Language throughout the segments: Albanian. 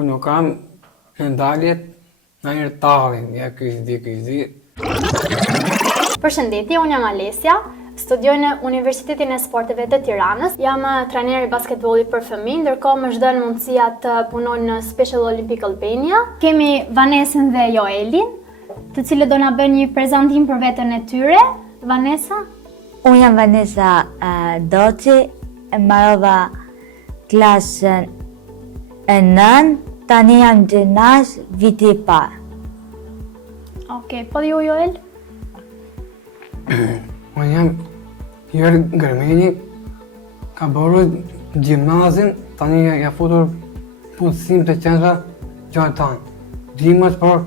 Kur nuk kam ndaljet, në njërë talin, ja këzdi. Përshëndetje, unë jam Alesja, studioj në Universitetin e Sporteve të Tiranës. Jam trajner i basketbollit për fëmijë, ndërkohë më zgjon mundësia të punoj në Special Olympic Albania. Kemi Vanesën dhe Joelin, të cilët do na bëjnë një prezantim për veten e tyre. Vanesa? Unë jam Vanesa Doci, mbarova klasën e 9, tani jam gjimnaz viti i parë. Okej, po ju Joel? Unë jam Joel Gërmeni, ka bërë gjimnazin, tani ja futur punësim të qendra Gjartan. Dimës për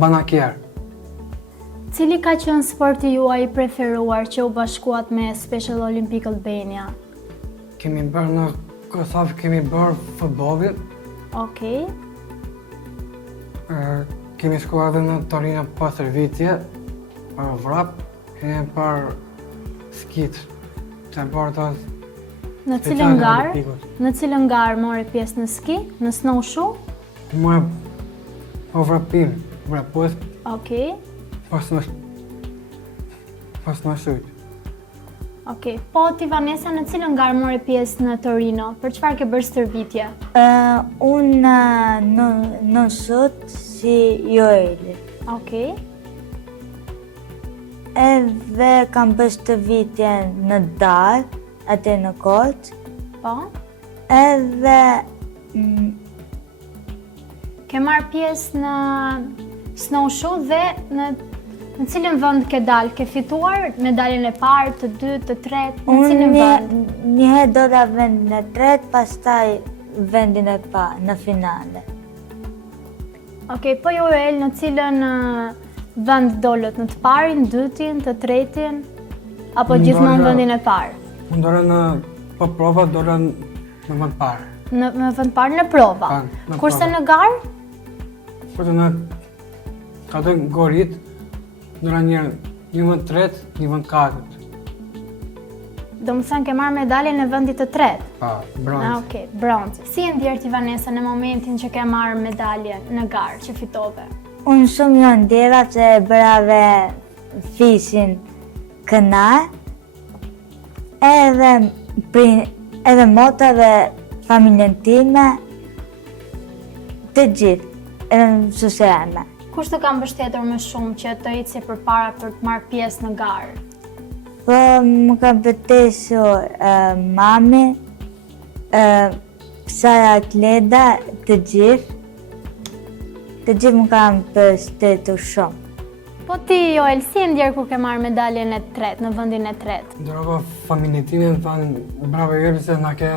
banakjerë. Cili ka qenë sporti juaj i preferuar që u bashkuat me Special Olympic Albania? Kemi bërë në Kosovë, kemi bërë futbollin. Okej. Kemi shkuar edhe në Torino për servitje, për vrap, kemi për skit, që bërë të Në cilën garë more pjesë në ski, në snowshoe? More për vrapim, vrapus, Okej. për snowshoe. Okej. Po ti Vanesa, në cilën garë more pjesë në Torino? Për çfarë ke bërë stërvitje? Unë në sot si Joeli. Okej. Edhe kam bërë stërvitje në darë, atë në Korçë. Po. Edhe Ke marrë pjesë në snowshoe dhe në cilën vend ke dalë? Ke fituar medaljen e parë, të dytë, të tretë? Në cilën vend? Njëherë dora vendin e tretë, pastaj vendin e parë në finale. Okej, po Joel, në cilën vend dolët? Në të parin, dytin, të tretin? Apo gjithmonë vendin e parë? Unë dore në për prova, dore në vend parë. Në vend parë në prova? Kurse në garë? Kurse në kategorit, dore një vend tretë, një vend katërt. Do më thënë ke marrë medalje në vendit të tretë? Pa, bronzë. Okej, bronzë. Si e ndjerë ti Vanesa në momentin që ke marrë medalje në garë që fitove? Unë shumë jo ndjera që e bërave fishin kënar, edhe mota dhe familjen time, të gjithë, edhe në susëreme. Kush të kam mbështetur më shumë që të eci përpara për të marrë pjesë në garë? Po më ka mbështetur mami, Sara Kleda, të gjithë më ka mbështetur shumë. Po ti Joel, si e ndjerë kur ke marrë medaljen e tretë, në vendin e tretë? Ndërova familjen time më thanë, bravo Joel, se na ke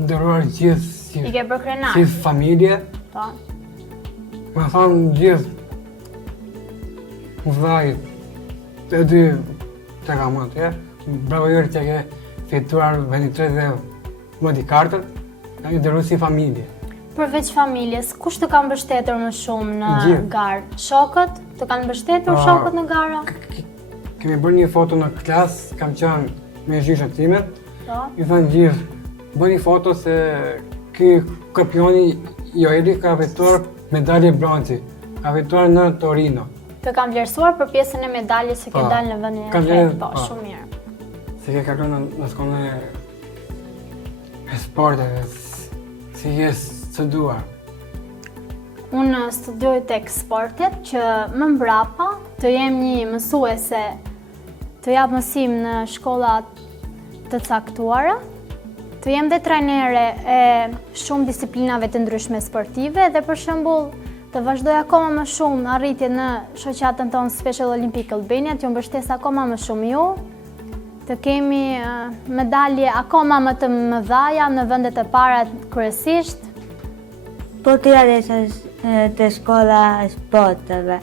ndëruar gjithë I ke bërë krenar? si familje. Po. Më thanë gjithë vllajt, të dy të kam atë, bravo Joel që ke fituar vendin e tretë dhe vendi i katërt, ka i ndëruar si familje. Përveç familjes, kush të kam mbështetur më shumë në Gjithë. garë? Shokët? Të kanë mbështetur shokët në gara? Kemi bërë një foto në klasë, kam qenë me gjyshat time, Po. i thanë gjithë, bërë një foto se ky kampioni Joeli ka fituar medalje bronzi, ka fituar në Torino. Të kam vlerësuar për pjesën e medaljes që ke Po. dalë në vendin e Kam tretë, vlerë- po, po. shumë mirë. Se ke kaluar në shkollën e sporteve, si je studuar. Unë studioj tek sportet që më mbrapa të jem një mësuese, të jap mësim në shkolla të caktuara, të jem dhe trajnere e shumë disiplinave të ndryshme sportive dhe për shembull të vazhdoj akoma më shumë arritje në shoqatën tonë Special Olympic Albania, t'ju mbështes akoma më shumë ju, të kemi medalje akoma më të mëdhaja në vendet e para kryesisht. Po të Alesja të shkolla e sporteve.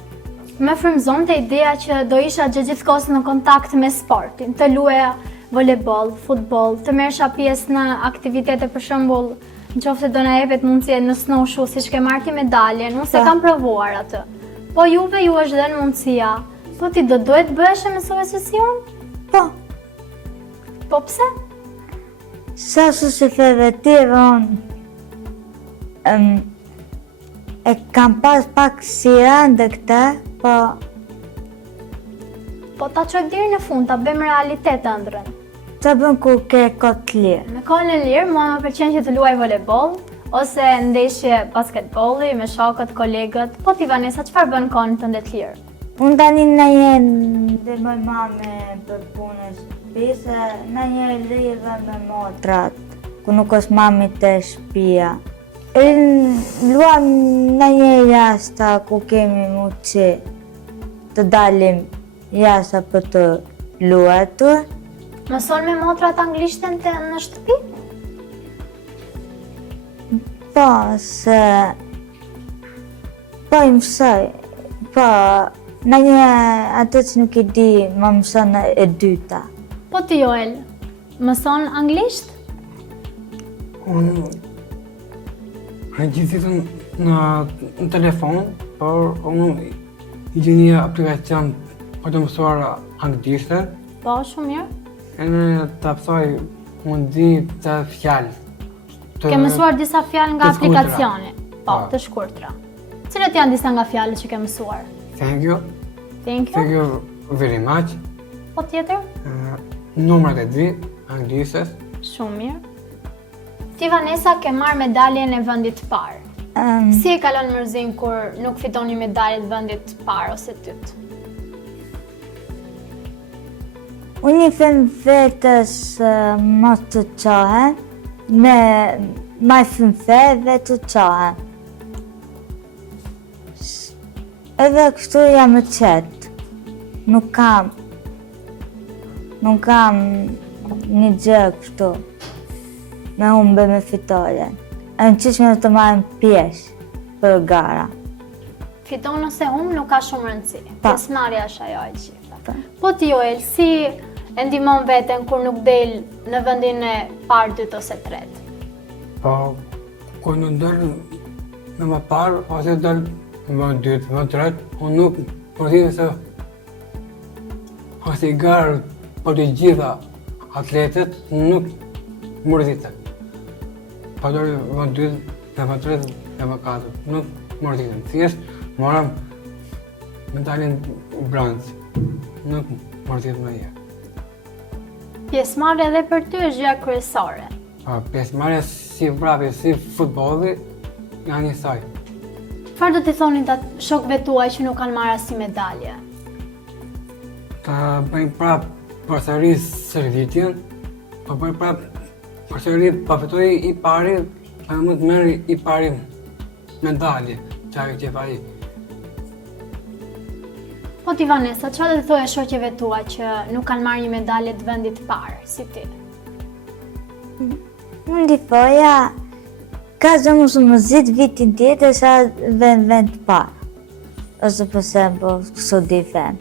Me frymëzon të ideja që do isha gjithkohës në kontakt me sportin, të luaja volejboll, futboll, të merresha pjesë në aktivitete për shembull, nëse do na jepet mundësia në snowshoe, siç ke marrë ti medaljen, unë se kam provuar atë. Po juve ju është dhënë mundësia. Po ti do duhet bëhesh mësuese si unë? Po. Po pse? Sa su se feve ti, unë E kam pas pak sira ndë këta, po Po ta qojmë deri në fund, ta bëjmë realitet ëndrrën. të bën kur ke kohë të lirë. Me kohën e lirë, mua më pëlqen që të luaj voleboll ose ndeshje basketbolli me shokët, kolegët. Po ti Vanessa, çfarë bën kohën tënde të lirë? Unë tani në jenë ndihmoj mame për punën shtëpisë, në një lidhe me motrat, ku nuk është mami të shtëpia. Luam në një jashta ku kemi muçi të dalim jashta për të luatur. Mëson me motrat anglishtën në shtëpi? Po, se po i mësoj, po në një atë që nuk i di, më mëson e dyta. Po ti Joel, mëson anglisht? Unë regjistritën në telefon, por unë i gjeni një aplikacion për të mësuar anglishte. Po, shumë mirë. E në të pësoj mundi të fjalë. Ke mësuar disa fjalë nga të shkurtra. aplikacioni? Po, të shkurtra. Cilat janë disa nga fjalët që ke mësuar? Thank you, Thank you. thank you very much. Po tjetër? Numrat e di, anglishtes. Shumë mirë. Ti Vanessa ke marrë medaljen e vendit të parë. Si e kalon mërzin kur nuk fiton një medalje të vendit të parë ose të dytë? Unë i them vetës mos të qohen, me maj fëmfe dhe të qohen. Edhe kështu jam e qetë. Nuk kam një gjë kështu me humbe me fitoren. E në qishme të marrën pjesë për gara. Fiton ose humbë nuk ka shumë rëndësi. Pa. Pjesëmarrja është ajo e gjitha. Pa. Po ti Joel, si e ndihmon veten kur nuk del në vendin e parë, dytë ose tretë? Po, kur nuk del në më parë, ose del në më dytë, më tretë, unë nuk përzinë se ose i garë për të gjitha atletet, nuk mërzitën. Pa dori më dytë, dhe më tretë, dhe më katër, nuk mërzitën. Thjesht, morëm medaljen bronzë, nuk mërzitën më herë. Pjesëmarrja edhe për ty është gjë kryesore. Pjesëmarrja si vrapje, si futbolli, janë njësoj. Çfarë do t'i thonin ta shokëve tuaj që nuk kanë marrë asnjë medalje? Ta bëjmë prap përsëri shërbitjen, po bëjmë prap përsëri pa fitoj i pari, pa më të merr i pari medalje, çfarë që ai. Po ti Vanessa, çfarë do t'i thoje shoqeve tua që nuk kanë marrë një medalje të vendit të parë, si ti? Unë di thoja, ka që më zit vitin tjetër sa vend të parë. Ose përse po këso di them.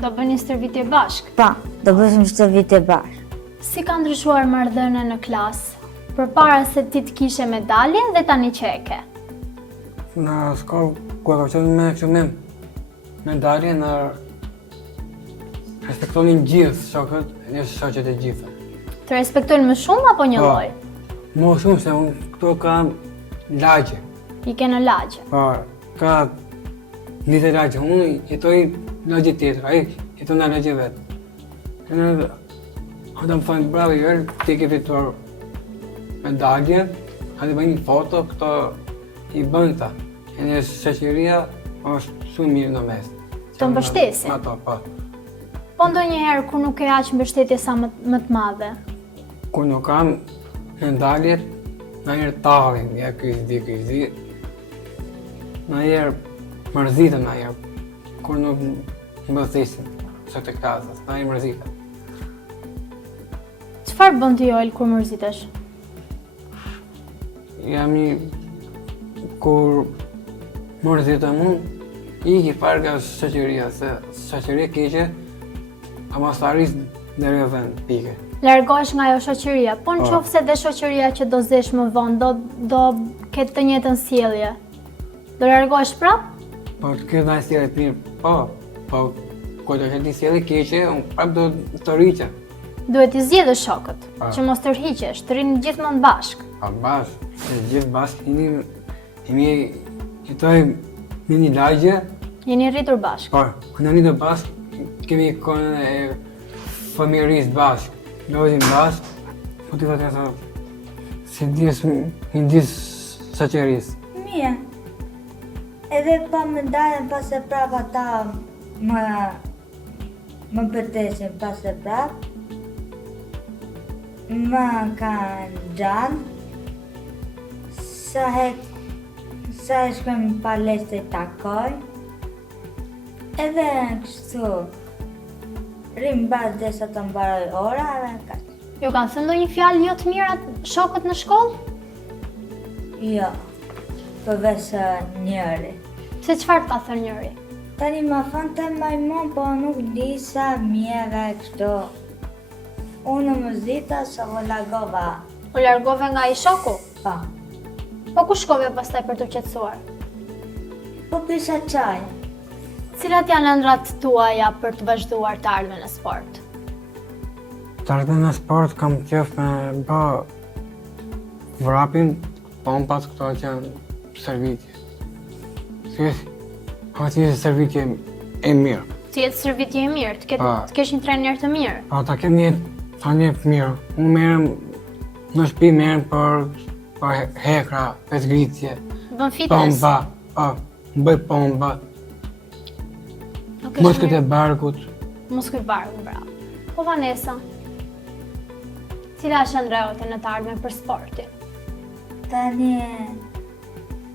Do bëni stërvitje bashkë. Pa, do bëjmë stërvitje bashkë. Si ka ndryshuar marrëdhënia në klasë? Përpara se ti të kishe medaljen dhe tani që e ke. Në shkollë, ku e ka qenë me kështu me medalje, në respektonin gjithë shokët, një shoqet e gjitha. Të respektojnë më shumë apo një Po. lloj? Më shumë se unë këto kam lagje. I ke në lagje. Po, ka një lagje, unë jetoj lagje tjetër, ai jeton në lagje vetë. Në ata më thonë, bravo Joel, ti ke fituar medalje, hajde bëjmë një foto, këto i bën këta. E në shoqëria është shumë mirë në mes. Të mbështesin. Ato, po. Po ndonjëherë kur nuk ke aq mbështetje sa më të madhe. Kur nuk kam medaljet, ndonjëherë tallin, ja ky i zi. Ndonjëherë mërzitën ndonjëherë, kur nuk mbështesin sot të klasës, ndonjëherë mërzitën. Çfarë bën ti Joel kur mërzitesh? Jam kur mërzitëm unë, iki farë nga shoqëria, se shoqëria keqe, ama staris deri në vend, pike. Largohesh nga ajo shoqëria, po në Po. qoftë se dhe shoqëria që do zdesh më vonë, do ketë të njëjtën sjellje. Do largohesh prap? Po të këtë nga sjellje të mirë, po, kur do ketë një sjellje keqe, unë prap do të rriqem. Duhet t'i zgjedhësh shokët, Pa. që mos tërhiqesh, të rini gjithmonë bashkë. Pa bashkë, e gjithë bashkë jemi jetojmë në një lagje, Jeni rritur bashkë. por kërë një të bashkë, kemi konën e familjarisë bashkë, lojim bashkë, po t'i të të si një disë saqerisë. Mirë. Edhe pa më dalën pas e prap ata më përtesin pas e prap. Më kanë gjanë. Sa e shkojmë në palestë i takoj. Edhe kështu. Rrim bazë dhe sa të mbaroj ora edhe kaq. Ju kanë thënë ndonjë fjalë jo të mira shokët në shkollë? Jo. Përveç njëri. Se çfarë të ka thënë njëri? Tani ma thënë të majmon, po nuk di sa mjeve kështu. Unë më zita se u largova. U largove nga i shoku? Pa. Po ku shkove pastaj për të qetësuar? Po pisha qaj. Cilat janë ëndrat tuaja për të vazhduar të ardhmen në sport? Të ardhmen në sport kam qef me bë vrapin, pompat këto që janë servitje. Hëtë një servitje e mirë. Të jetë servitje e mirë, të Pa. kesh një trajner të mirë. Pa ta kem një të mirë. Unë merrem në shtëpi merrem për hekra, pesgritje, Bën fitness. pompa, pa, bëj pompa, Nuk kesh muskët e mirë. barkut. Muskuj barku, bravo. Po Vanessa, cila është ëndra jote në të ardhmen për sportin? Tani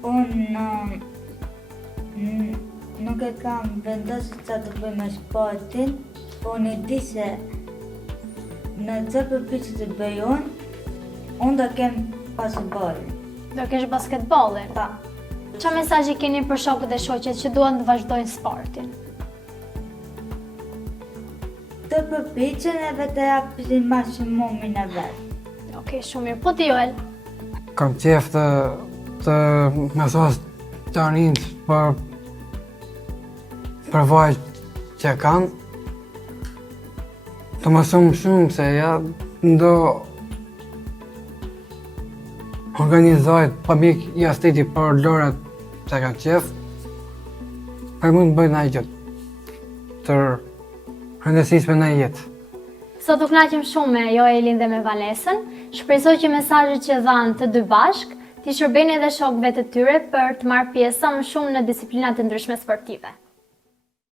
unë nuk e kam vendosur sa të bëj me sportin, po unë e di se në të përpiqje të bëj unë do kem pasbollin. Do kesh basketbollin. Pa. Qa mesazhi keni për shokët e shoqet që duan të vazhdojnë sportin? Të përpiqen edhe të japin maksimumin e vet. Okej, shumë mirë. Po ti Joel, Kam qef të mësos të rinjt për vajt që kanë, të mësum shumë se ja ndo organizohet pamik i asteti për lorat që kanë qef, për mund të bëjnë ajë gjëtë të rëndësishme në jetë. sot u kënaqem shumë me Joelin dhe me Vanesën. Shpresoj që mesazhet që dhanë të dy bashk t'i shërbejnë edhe shokëve të tyre për të marrë pjesë sa më shumë në disiplinat e ndryshme sportive.